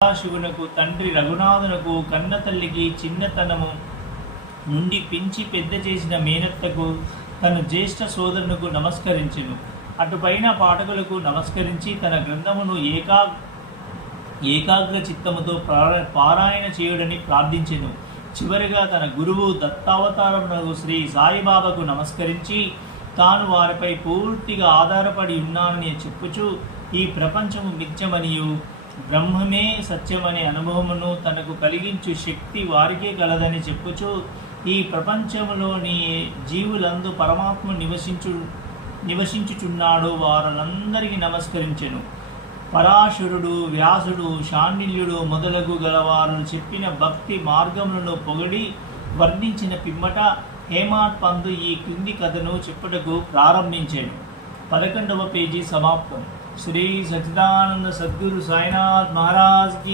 శివునకు తండ్రి రఘునాథునకు కన్న తల్లికి చిన్నతనము నుండి పెంచి పెద్ద చేసిన మేనత్తకు తన జ్యేష్ఠ సోదరునకు నమస్కరించెను. అటుపైన పాఠకులకు నమస్కరించి తన గ్రంథమును ఏకాగ్ర చిత్తముతో పారాయణ చేయుడని ప్రార్థించెను. చివరిగా తన గురువు దత్తావతారమునకు శ్రీ సాయిబాబాకు నమస్కరించి తాను వారిపై పూర్తిగా ఆధారపడి ఉన్నానని చెప్పుచు ఈ ప్రపంచము మిథ్యమనియు బ్రహ్మమే సత్యమనే అనుభవమును తనకు కలిగించు శక్తి వారికే కలదని చెప్పుచు ఈ ప్రపంచములోని జీవులందు పరమాత్మ నివసించుచున్నాడు వారందరికీ నమస్కరించెను. పరాశరుడు, వ్యాసుడు, శాండిల్యుడు మొదలగు గలవారు చెప్పిన భక్తి మార్గములను పొగడి వర్ణించిన పిమ్మట హేమాడ్ పంతు ఈ క్రింది కథను చెప్పుటకు ప్రారంభించాడు. 11వ పేజీ సమాప్తం. శ్రీ సచ్చిదానంద సద్గురు సాయినాథ్ మహారాజ్ కి